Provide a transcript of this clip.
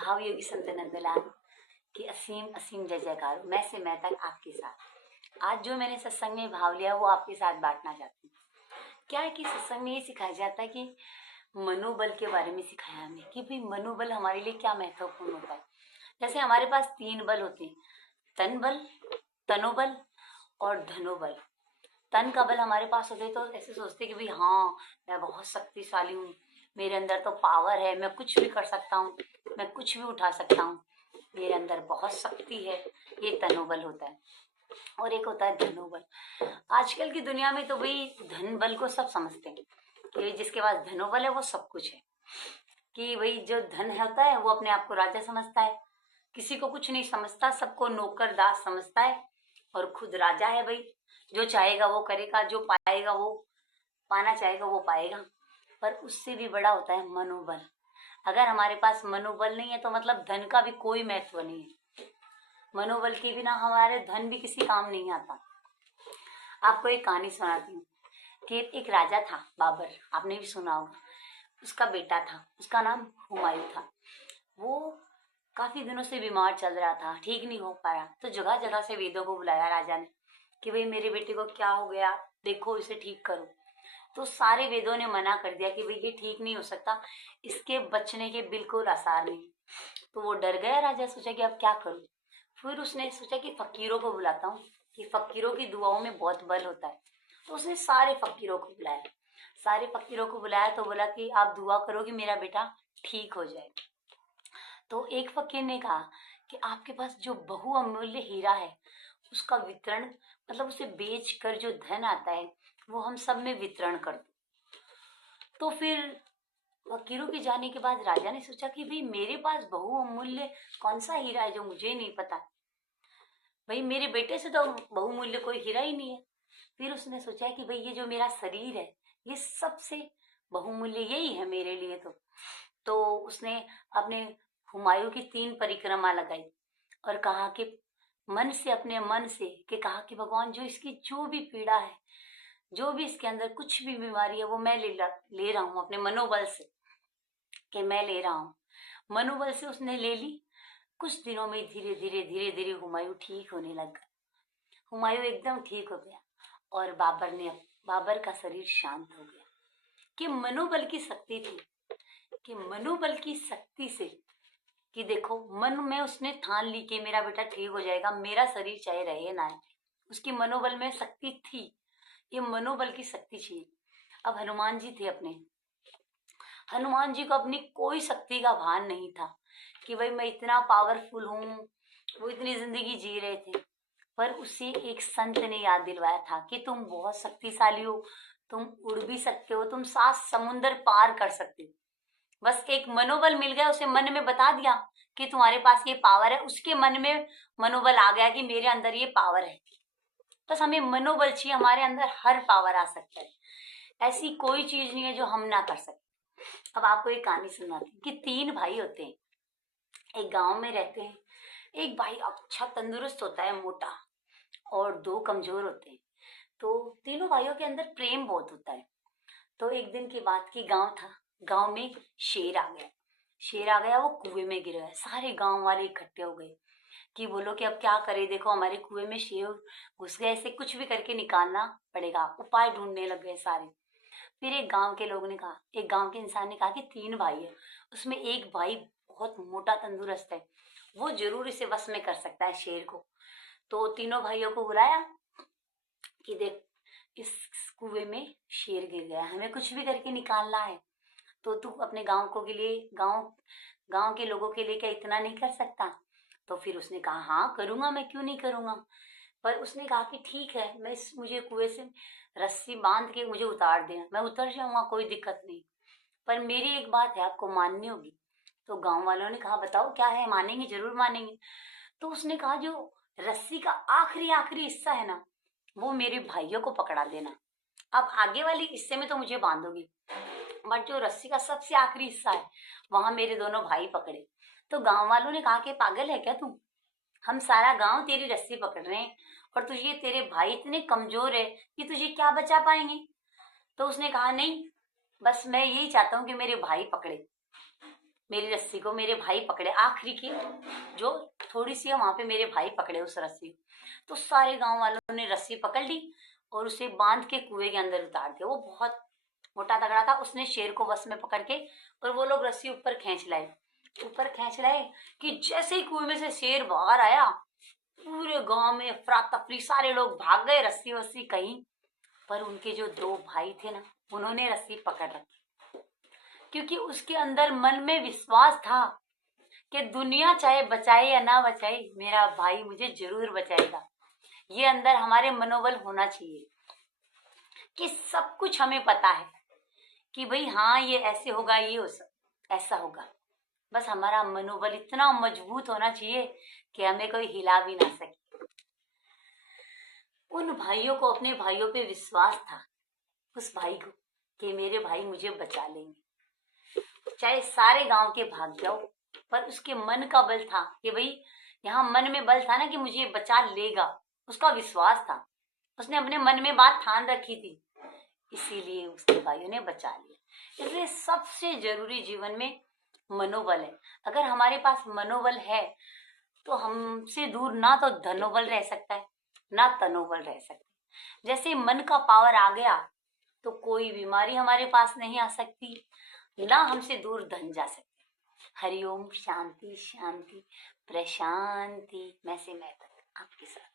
भाव योगी संत नंदलाल की असीम असीम जय जयकार हो। मैं से मैं तक आपके साथ आज जो मैंने सत्संग में भाव लिया वो आपके साथ बांटना चाहती हूँ। क्या है कि सत्संग में ये सिखाया जाता है कि मनोबल के बारे में सिखाया हमें कि भाई मनोबल हमारे लिए क्या महत्वपूर्ण होता है। जैसे हमारे पास 3 बल होते हैं, तन बल, तनोबल और धनोबल। तन का बल हमारे पास होते तो ऐसे सोचते कि भाई हाँ, मैं बहुत शक्तिशाली हूँ, मेरे अंदर तो पावर है, मैं कुछ भी कर सकता हूँ, मैं कुछ भी उठा सकता हूँ, मेरे अंदर बहुत शक्ति है। ये तनोबल होता है। और एक होता है धनोबल। आजकल की दुनिया में तो भाई धन बल को सब समझते हैं कि जिसके पास धनोबल है वो सब कुछ है, कि भाई जो धन होता है वो अपने आप को राजा समझता है, किसी को कुछ नहीं समझता, सबको नौकर दास समझता है और खुद राजा है। भाई जो चाहेगा वो करेगा, जो पाएगा वो पाना चाहेगा वो पाएगा। पर उससे भी बड़ा होता है मनोबल। अगर हमारे पास मनोबल नहीं है तो मतलब धन का भी कोई महत्व नहीं है। मनोबल के बिना हमारे धन भी किसी काम नहीं आता। आपको एक कहानी सुनाती हूँ कि एक राजा था बाबर, आपने भी सुना होगा। उसका बेटा था, उसका नाम हुमायूं था। वो काफी दिनों से बीमार चल रहा था, ठीक नहीं हो पाया। तो जगह जगह से वेदों को बुलाया राजा ने कि भाई मेरे बेटे को क्या हो गया, देखो इसे ठीक करो। तो सारे वेदों ने मना कर दिया कि भाई ये ठीक नहीं हो सकता, इसके बचने के बिल्कुल आसार नहीं। तो वो डर गया राजा, सोचा कि अब क्या करूं। फिर उसने सोचा कि फकीरों को बुलाता हूँ, कि फकीरों की दुआओं में बहुत बल होता है। तो उसने सारे फकीरों को बुलाया। सारे फकीरों को बुलाया तो बोला कि आप दुआ करो कि मेरा बेटा ठीक हो जाए। तो एक फकीर ने कहा कि आपके पास जो बहुअमूल्य हीरा है उसका वितरण, मतलब उसे बेच कर जो धन आता है वो हम सब में वितरण कर दो। तो फिर फकीरों के जाने के बाद राजा ने सोचा कि भाई मेरे पास बहुअमूल्य कौन सा हीरा है जो मुझे नहीं पता। भाई मेरे बेटे से तो बहुमूल्य कोई हीरा ही नहीं है। फिर उसने सोचा कि भाई ये जो मेरा शरीर है ये सबसे बहुमूल्य यही है मेरे लिए। तो उसने अपने हुमायूं की 3 परिक्रमा लगाई और कहा कि मन से, अपने मन से कि कहा कि भगवान जो इसकी जो भी पीड़ा है, जो भी इसके अंदर कुछ भी बीमारी है वो मैं ले रहा हूँ अपने मनोबल से, कि मैं ले रहा हूँ। मनोबल से उसने ले ली। कुछ दिनों में धीरे धीरे धीरे धीरे हुमायूं ठीक होने लग गया। हुमायूं एकदम ठीक हो गया और बाबर का शरीर शांत हो गया। कि मनोबल की शक्ति थी, कि मनोबल की शक्ति से, कि देखो मन में उसने ठान ली कि मेरा बेटा ठीक हो जाएगा, मेरा शरीर चाहे रहे ना है। उसकी मनोबल में शक्ति थी। ये मनोबल की शक्ति चाहिए। अब हनुमान जी थे अपने, हनुमान जी को अपनी कोई शक्ति का भान नहीं था कि भाई मैं इतना पावरफुल हूँ। वो इतनी जिंदगी जी रहे थे, पर उसे एक संत ने याद दिलवाया था कि तुम बहुत शक्तिशाली हो, तुम उड़ भी सकते हो, तुम 7 समुंदर पार कर सकते हो। बस एक मनोबल मिल गया, उसे मन में बता दिया कि तुम्हारे पास ये पावर है। उसके मन में मनोबल आ गया कि मेरे अंदर ये पावर है। बस हमें मनोबल चाहिए, हमारे अंदर हर पावर आ सकता है। ऐसी कोई चीज नहीं है जो हम ना कर सकते। अब आपको एक कहानी सुनाती हूँ कि 3 भाई होते हैं, एक गांव में रहते हैं। एक भाई अच्छा तंदुरुस्त होता है, मोटा, और 2 कमजोर होते हैं। तो तीनों भाइयों के अंदर प्रेम बहुत होता है। तो एक दिन की बात की, गांव था, गांव में शेर आ गया। शेर आ गया, वो कुएं में गिर गया। सारे गांव वाले इकट्ठे हो गए कि बोलो कि अब क्या करें, देखो हमारे कुएं में शेर घुस गए, ऐसे कुछ भी करके निकालना पड़ेगा। उपाय ढूंढने लग गए सारे। फिर एक गांव के लोग ने कहा, एक गांव के इंसान ने कहा कि 3 भाई है, उसमें एक भाई बहुत मोटा तंदुरुस्त है, वो जरूर इसे वश में कर सकता है शेर को। तो तीनों भाइयों को बुलाया कि देख, इस कुएं में शेर गिर गया, हमें कुछ भी करके निकालना है। तो तू अपने गांव को के लिए, गांव गांव के लोगों के लिए क्या इतना नहीं कर सकता? तो फिर उसने कहा हाँ करूंगा, मैं क्यों नहीं करूंगा। पर उसने कहा कि ठीक है, मुझे कुएं से रस्सी बांध के मुझे उतार देना, मैं उतर जाऊंगा, कोई दिक्कत नहीं। पर मेरी एक बात है, आपको माननी होगी। तो गांव वालों ने कहा बताओ क्या है, मानेंगे, जरूर मानेंगे। तो उसने कहा जो रस्सी का आखिरी आखिरी हिस्सा है ना, वो मेरे भाइयों को पकड़ा देना। अब आगे वाली हिस्से में तो मुझे बांधोगी, बट जो रस्सी का सबसे आखिरी हिस्सा है वहां मेरे दोनों भाई पकड़े। तो गांव वालों ने कहा कि पागल है क्या तू, हम सारा गांव तेरी रस्सी पकड़ रहे हैं और तुझे, तेरे भाई इतने कमजोर है कि तुझे क्या बचा पाएंगे। तो उसने कहा नहीं, बस मैं यही चाहता हूँ कि मेरे भाई पकड़े। मेरी रस्सी को मेरे भाई पकड़े, आखिरी की जो थोड़ी सी है वहां पे मेरे भाई पकड़े उस रस्सी। तो सारे गांव वालों ने रस्सी पकड़ ली और उसे बांध के कुएं के अंदर उतार दिया। वो बहुत मोटा तगड़ा था, उसने शेर को बस में पकड़ के, और वो लोग रस्सी ऊपर खींच लाए कि जैसे ही कुएं में से शेर बाहर आया, पूरे गांव में अफरा तफरी, सारे लोग भाग गए रस्सी वस्सी कहीं। पर उनके जो दो भाई थे ना, उन्होंने रस्सी पकड़ रखी, क्योंकि उसके अंदर मन में विश्वास था कि दुनिया चाहे बचाए या ना बचाए, मेरा भाई मुझे जरूर बचाएगा। ये अंदर हमारे मनोबल होना चाहिए कि सब कुछ हमें पता है कि भाई हाँ ये ऐसे होगा, ये ऐसा होगा। बस हमारा मनोबल इतना मजबूत होना चाहिए कि हमें कोई हिला भी ना सके। उन भाइयों को अपने भाइयों पे विश्वास था, उस भाई को, कि मेरे भाई मुझे बचा लेंगे, चाहे सारे गांव के भाग जाओ। पर उसके मन का बल था कि भाई, यहाँ मन में बल था ना कि मुझे बचा लेगा, उसका विश्वास था, उसने अपने मन में बात ठान रखी थी, इसीलिए उसके भाइयों ने बचा लिया। इसलिए सबसे जरूरी जीवन में मनोबल है। अगर हमारे पास मनोबल है तो हमसे दूर ना तो धनोबल रह सकता है, ना तनोबल रह सकता है। जैसे मन का पावर आ गया तो कोई बीमारी हमारे पास नहीं आ सकती, ना हमसे दूर धन जा सकते। हरिओम, शांति शांति, प्रशांति। मैं से मैं तक आपके साथ।